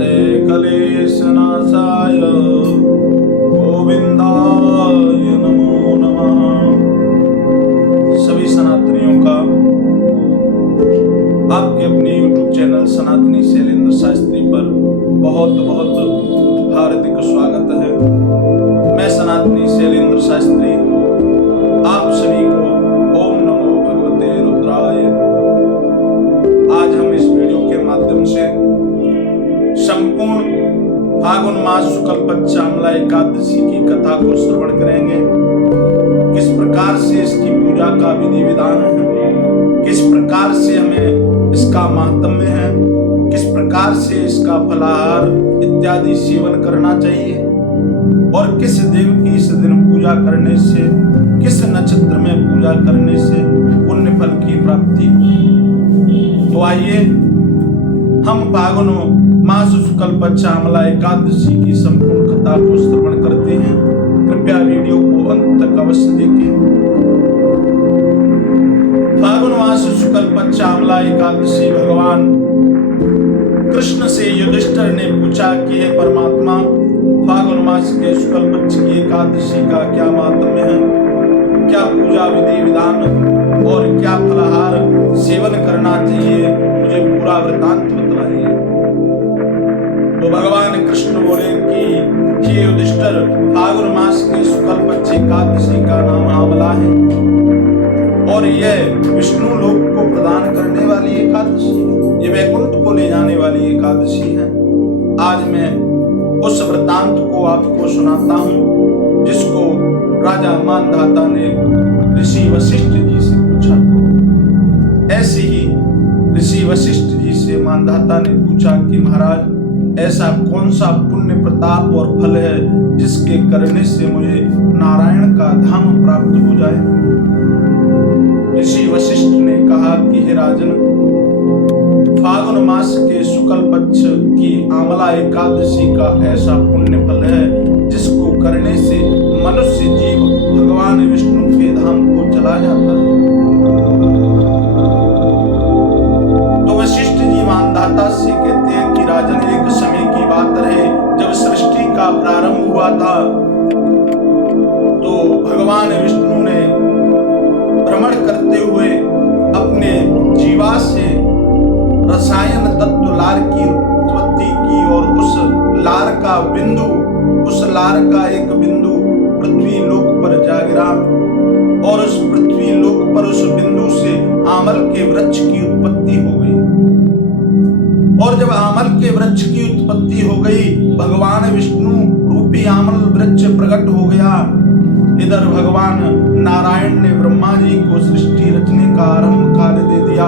नमस्ते कलेशनाशाय गोविंदाय नमो नमः। सभी सनातनियों का आपके अपने YouTube चैनल सनातनी शैलेंद्र शास्त्री पर बहुत बहुत हार्दिक स्वागत है। मैं सनातनी शैलेंद्र शास्त्री आप सभी को ओम नमो भगवते रुद्राय। आज हम इस वीडियो के माध्यम से संपूर्ण फागुन मास शुक्ल पक्ष आमला एकादशी की कथा को श्रवण करेंगे। किस प्रकार से इसकी पूजा का विधि विधान है, किस प्रकार से हमें इसका महात्म्य है, किस प्रकार से इसका फलाहार इत्यादि सेवन करना चाहिए और किस देव की इस दिन पूजा करने से, किस नक्षत्र में पूजा करने से पुण्य फल की प्राप्ति हो। तो आइए हम फागुन मास शुक्ल पक्ष आमला एकादशी की संपूर्ण कथा को श्रवण करते हैं। कृपया वीडियो को अंत तक अवश्य देखें। फागुन मास शुक्ल पक्ष आमला एकादशी भगवान कृष्ण से युधिष्ठिर ने पूछा कि हे परमात्मा, फागुन मास के शुक्ल पक्ष की एकादशी का क्या महात्म्य है, क्या पूजा विधि विधान और क्या फलाहार सेवन करना चाहिए, मुझे पूरा वृतांत बतलाइए। तो भगवान कृष्ण बोले कि हे युधिष्ठिर, फागुन मास के शुक्ल पक्ष एकादशी का नाम आमला है और यह विष्णु लोक को प्रदान करने वाली एकादशी है, ये वैकुंठ को ले जाने वाली एकादशी है। आज मैं उस वृतांत को आपको सुनाता हूँ जिसको राजा मानधाता ने ऋषि वशिष्ठ जी से पूछा। ऐसे ही ऋषि वशिष्ठ जी से मानधाता ने पूछा कि महाराज, ऐसा कौन सा पुण्य प्रताप और फल है जिसके करने से मुझे नारायण का धाम प्राप्त हो जाए। ऋषि वशिष्ठ ने कहा कि हे राजन, फागुन मास के शुक्ल पक्ष की आमला एकादशी का ऐसा पुण्य फल है जिसको करने से मनुष्य जीव भगवान विष्णु के धाम को चला जाता है। तो वशिष्ठ जी मानधाता से कहते हैं कि राजन, एक समय की बात रहे जब सृष्टि का प्रारंभ हुआ था तो भगवान विष्णु ने भ्रमण करते हुए अपने जीवा से रसायन तत्व लार की उत्पत्ति की और उस लार का बिंदु, उस लार का एक बिंदु पृथ्वी लोक पर जा गिरा और उस पृथ्वी लोक पर उस बिंदु से आमल के वृक्ष की उत्पत्ति हो गई। और जब आमल के वृक्ष की उत्पत्ति हो गई, भगवान विष्णु रूपी आमल वृक्ष प्रकट हो गया। इधर भगवान नारायण ने ब्रह्मा जी को सृष्टि रचने का आरंभ कार्य दे दिया।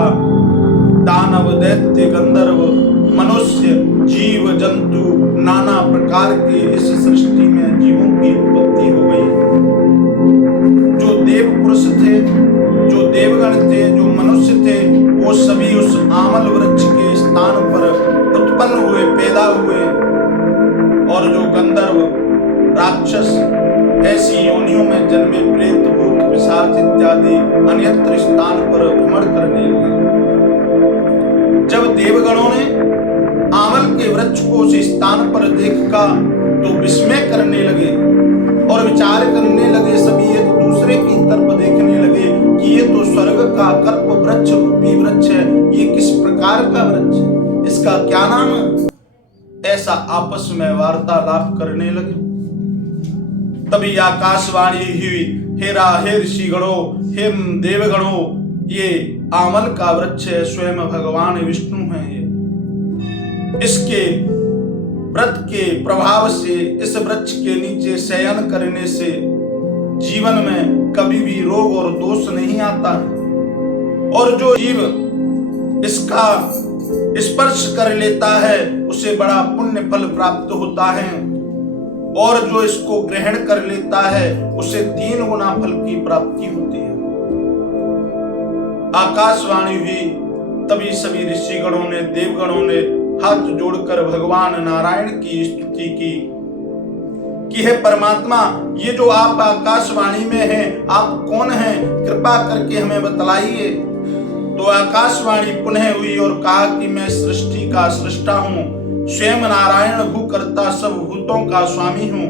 दानव, दैत्य, गंधर्व, मनुष्य, जीव, जंतु, नाना प्रकार के इस सृष्टि में जीवों की उत्पत्ति हो गई। जो देव पुरुष थे, जो देवगण थे, जो मनुष्य थे, वो सभी उस आमल वृक्ष के स्थान पर उत्पन्न हुए, पैदा हुए। और जो गंधर्व, राक्षस ऐसी योनियों में जन्मे, प्रेत, भूत, पिशाच इत्यादि अन्यत्र स्थान पर भ्रमण करने लगे। जब देवगणों ने आमल के वृक्ष को उस स्थान पर देखा तो विस्मय करने लगे और विचार करने लगे। सभी एक दूसरे की तरफ देखने लगे कि ये तो स्वर्ग का कल्प वृक्ष रूपी वृक्ष है, ये किस प्रकार का वृक्ष है, इसका क्या नाम है, ऐसा आपस में वार्तालाप करने लगे। तभी आकाशवाणी हुई, हे ऋषिगणों, हे देवगणों, ये आमल का वृक्ष है, स्वयं भगवान विष्णु है। ये इसके व्रत के प्रभाव से, इस वृक्ष के नीचे शयन करने से जीवन में कभी भी रोग और दोष नहीं आता है। और जो जीव इसका स्पर्श कर लेता है उसे बड़ा पुण्य फल प्राप्त होता है और जो इसको ग्रहण कर लेता है उसे 3 गुना फल की प्राप्ति होती है। आकाशवाणी हुई, तभी सभी ऋषिगणों ने, देवगणों ने हाथ जोड़कर भगवान नारायण की स्तुति की कि हे परमात्मा, ये जो आप आकाशवाणी में हैं, आप कौन हैं, कृपा करके हमें बतलाइए। तो आकाशवाणी पुनः हुई और कहा कि मैं सृष्टि का सृष्टा हूँ, स्वयं नारायण भूकर्ता सब भूतों का स्वामी हूं,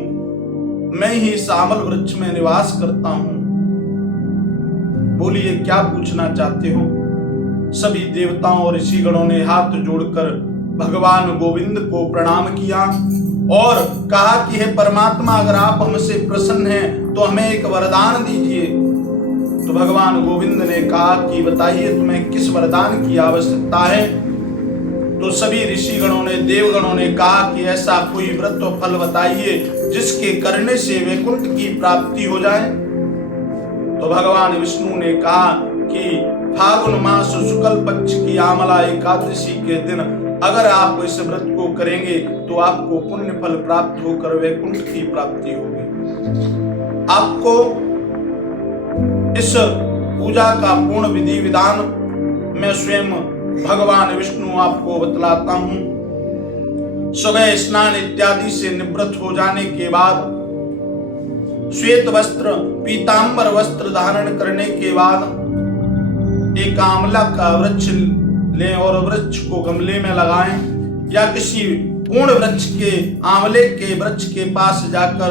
मैं ही सामल वृक्ष में निवास करता हूं। बोलिए क्या पूछना चाहते हो? सभी देवताओं और ऋषिगणों ने हाथ जोड़कर भगवान गोविंद को प्रणाम किया और कहा कि हे परमात्मा, अगर आप हमसे प्रसन्न हैं तो हमें एक वरदान दीजिए। तो भगवान गोविंद ने कहा कि बताइए तुम्हें किस वरदान की आवश्यकता है? तो सभी ऋषिगणों ने, देवगणों ने कहा कि ऐसा कोई व्रत और फल बताइए जिसके करने से वैकुंठ की प्राप्ति हो जाए। तो भगवान विष्णु ने कहा कि फाल्गुन मास शुक्ल पक्ष की आमला एकादशी के दिन अगर आप इस व्रत को करेंगे तो आपको पुण्य फल प्राप्त होकर वैकुंठ की प्राप्ति होगी। आपको इस पूजा का पूर्ण विधि विधान मैं स्वयं भगवान विष्णु आपको बतलाता हूं। सुबह स्नान इत्यादि से निवृत्त हो जाने के बाद श्वेत वस्त्र, पीतांबर वस्त्र धारण करने के बाद एक आंवला का वृक्ष लें और वृक्ष को गमले में लगाएं या किसी पूर्ण वृक्ष के, आंवले के वृक्ष के पास जाकर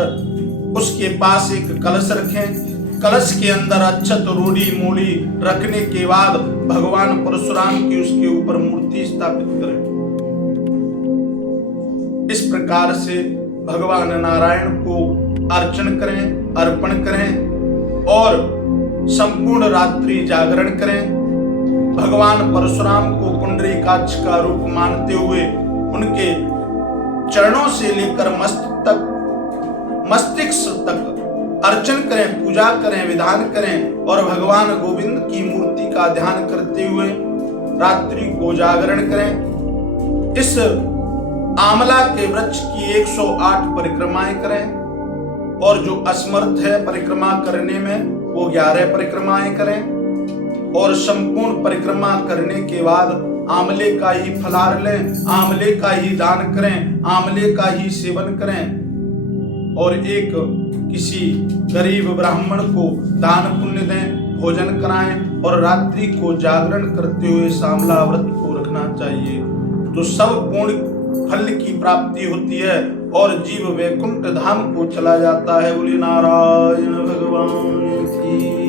उसके पास एक कलश रखें। कलश के अंदर अक्षत, रोड़ी, मूली रखने के बाद भगवान परशुराम की उसके ऊपर मूर्ति स्थापित करें। इस प्रकार से भगवान नारायण को अर्चन करें, अर्पण करें और संपूर्ण रात्रि जागरण करें। भगवान परशुराम को पुंडरीकाक्ष का रूप मानते हुए उनके चरणों से लेकर मस्तिष्क तक अर्चन करें, पूजा करें, विधान करें और भगवान गोविंद की मूर्ति का ध्यान करते हुए रात्रि को जागरण करें। इस आंवला के वृक्ष की 108 परिक्रमाएं करें और जो असमर्थ है परिक्रमा करने में वो 11 परिक्रमाएं करें और संपूर्ण परिक्रमा करने के बाद आंवले का ही फलाहार लें, आंवले का ही दान करें, आंवले का ही सेवन करें और एक किसी गरीब ब्राह्मण को दान पुण्य दें, भोजन कराएं और रात्रि को जागरण करते हुए आंवला व्रत को रखना चाहिए। तो सब पूर्ण फल की प्राप्ति होती है और जीव वैकुंठ धाम को चला जाता है। बोलिए नारायण भगवान की।